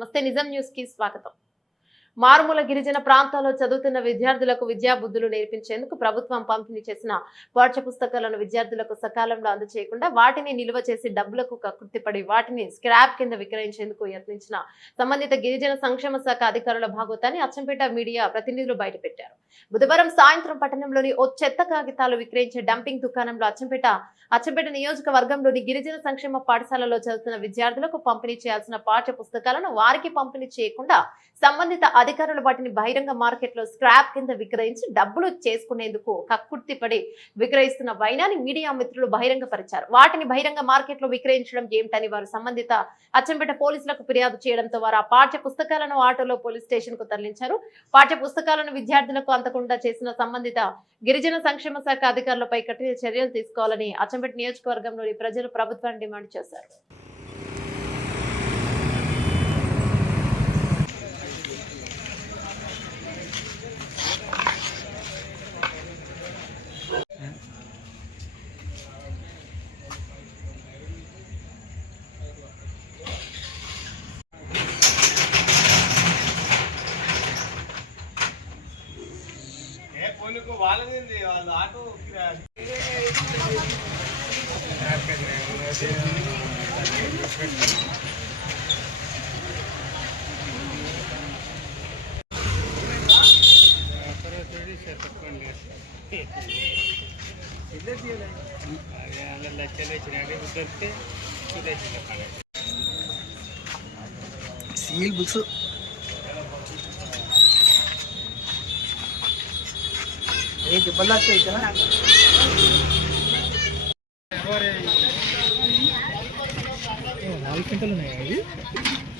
నమస్తే నిజం న్యూస్ కి స్వాగతం. మారుమూల గిరిజన ప్రాంతాల్లో చదువుతున్న విద్యార్థులకు విద్యా బుద్ధులు నేర్పించేందుకు ప్రభుత్వం పంపిణీ చేసిన పాఠ్య పుస్తకాలను విద్యార్థులకు సకాలంలో అందజేయకుండా వాటిని నిల్వ చేసి డబ్బులకు కక్కుర్తిపడి వాటిని స్క్రాప్ కింద విక్రయించేందుకు యత్నించిన సంబంధిత గిరిజన సంక్షేమ శాఖ అధికారుల భాగోతాన్ని అచ్చంపేట మీడియా ప్రతినిధులు బయటపెట్టారు. బుధవారం సాయంత్రం పట్టణంలోని ఓ చెత్త కాగితాలు విక్రయించే డంపింగ్ దుకాణంలో అచ్చంపేట నియోజకవర్గంలోని గిరిజన సంక్షేమ పాఠశాలలో చదువుతున్న విద్యార్థులకు పంపిణీ చేయాల్సిన పాఠ్య పుస్తకాలను వారికి పంపిణీ చేయకుండా సంబంధిత అధికారులు వాటిని బహిరంగ మార్కెట్లో స్క్రాప్ కింద విక్రయించి డబ్బులు చేసుకునేందుకు కక్కుర్తిపడి విక్రయిస్తున్న వైనాన్ని మీడియా మిత్రులు బహిరంగపరిచారు. వాటిని బహిరంగ మార్కెట్లో విక్రయించడం ఏమిటని వారు సంబంధిత అచ్చంపేట పోలీసులకు ఫిర్యాదు చేయడంతో వారు ఆ పాఠ్య పుస్తకాలను ఆటోలో పోలీస్ స్టేషన్ కు తరలించారు. పాఠ్య పుస్తకాలను విద్యార్థులకు అందకుండా చేసిన సంబంధిత గిరిజన సంక్షేమ శాఖ అధికారులపై కఠిన చర్యలు తీసుకోవాలని అచ్చంపేట నియోజకవర్గంలోని ప్రజలు ప్రభుత్వాన్ని డిమాండ్ చేశారు. వాళ్ళు ఆటో సీల్ బుక్స్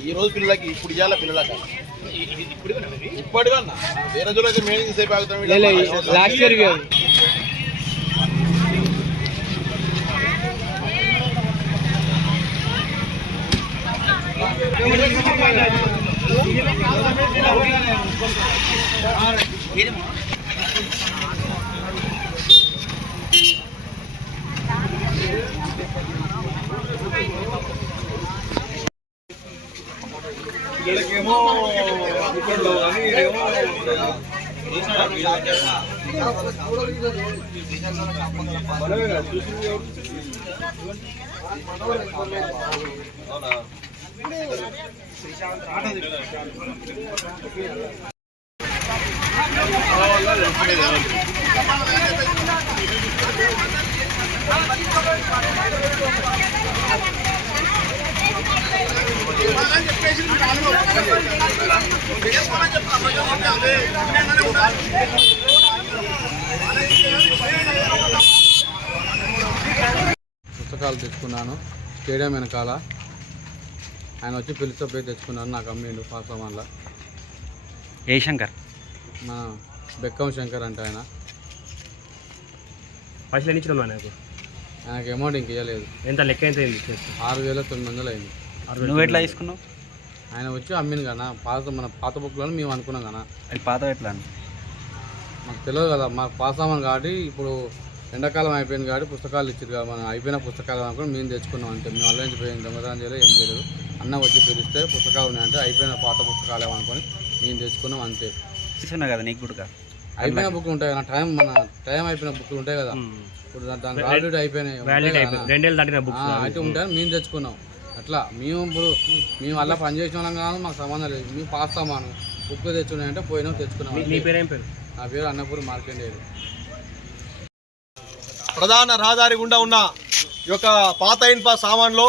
ఈ రోజు పిల్లలకి ఇప్పుడు ఇవ్వాలి పిల్లలకి ఇప్పటికన్నా వేరే రోజులు అయితే మేము సేపు ఆగుతాం. లాస్ట్ ఇయర్ వీళ్ళకేమో బుక్కల్లో కానీ ఇదేమో మనమే కదా చూసింది. అవునా పుస్తకాలు తెచ్చుకున్నాను. స్టేడియం వెనకాల ఆయన వచ్చి పిలిస్తే పోయి తెచ్చుకున్నాను. నాకు అమ్మిండు పాసమాన్ల ఏ శంకర్, నా బెక్కం శంకర్ అంటే ఆయన. పైసలు ఎన్ని ఇచ్చినావు నాకు? ఆయనకి అమౌంట్ ఇంక ఇవ్వలేదు. ఎంత లెక్క ఎంత 6,900 అయింది. నువ్వు ఎట్లా తీసుకున్నావు? ఆయన వచ్చి అమ్మింది కదా మన పాత బుక్లను మేము అనుకున్నాం కదా. అది పాత ఎట్లా మాకు తెలియదు కదా, మాకు పాసామని కాబట్టి ఇప్పుడు ఎండాకాలం అయిపోయింది కాబట్టి పుస్తకాలు ఇచ్చారు కదా, మనం అయిపోయిన పుస్తకాలు అనుకుని మేము తెచ్చుకున్నాం అంతే. మేము అల్ల నుంచి పోయింది దొంగతనం చేయలేదు, ఏం చేయలేదు. అన్న వచ్చి పిలిస్తే పుస్తకాలు ఉన్నాయంటే అయిపోయిన పాత పుస్తకాలు ఏమనుకొని మేము తెచ్చుకున్నాం అంతే. తీసుకున్నా కదా నీకు కూడా అయిపోయిన బుక్లు ఉంటాయి కదా, మన టైం అయిపోయిన బుక్లు ఉంటాయి కదా, ఇప్పుడు దాని వ్యాలిడిటీ అయిపోయినాయి అయితే ఉంటాయని మేము తెచ్చుకున్నాం. అట్లా మేము అలా పని చేసిన వాళ్ళం కాదు, మాకు సంబంధం లేదు. మేము పాస్తామాను బుక్ తెచ్చుకున్నాయంటే పోయినాం తెచ్చుకున్నాం. నా పేరు అన్నపూరి మార్కండేయుడు. ప్రధాన రహదారి గుండా ఉన్న ఈ యొక్క పాత ఇన్ప సామాన్లో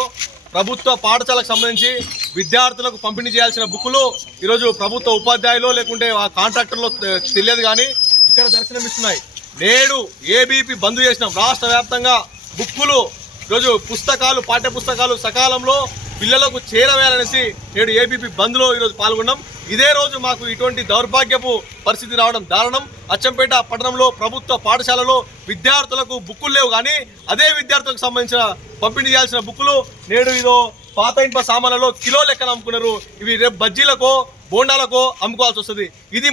ప్రభుత్వ పాఠశాలకు సంబంధించి విద్యార్థులకు పంపిణీ చేయాల్సిన బుక్కులు ఈరోజు ప్రభుత్వ ఉపాధ్యాయులు లేకుంటే ఆ కాంట్రాక్టర్లో తెలియదు కానీ ఇక్కడ దర్శనమిస్తున్నాయి. నేడు ఏబీపీ బంద్ చేసినాం. రాష్ట్ర వ్యాప్తంగా బుక్కులు ఈరోజు పుస్తకాలు పాఠ్య పుస్తకాలు సకాలంలో పిల్లలకు చేరవేయాలనేసి నేడు ఏబీపీ బంద్లో ఈరోజు పాల్గొన్నాం. ఇదే రోజు మాకు ఇటువంటి దౌర్భాగ్యపు పరిస్థితి రావడం దారుణం. అచ్చంపేట పట్టణంలో ప్రభుత్వ పాఠశాలలో విద్యార్థులకు బుక్కులు లేవు కానీ అదే విద్యార్థులకు సంబంధించిన పంపిణీ చేయాల్సిన బుక్కులు నేడు ఇదో పాత ఇనుప సామాన్లలో కిలో లెక్కన అమ్ముకున్నారు. ఇవి రేపు బజ్జీలకో బోండాలకో అమ్ముకోవాల్సి వస్తుంది. ఇది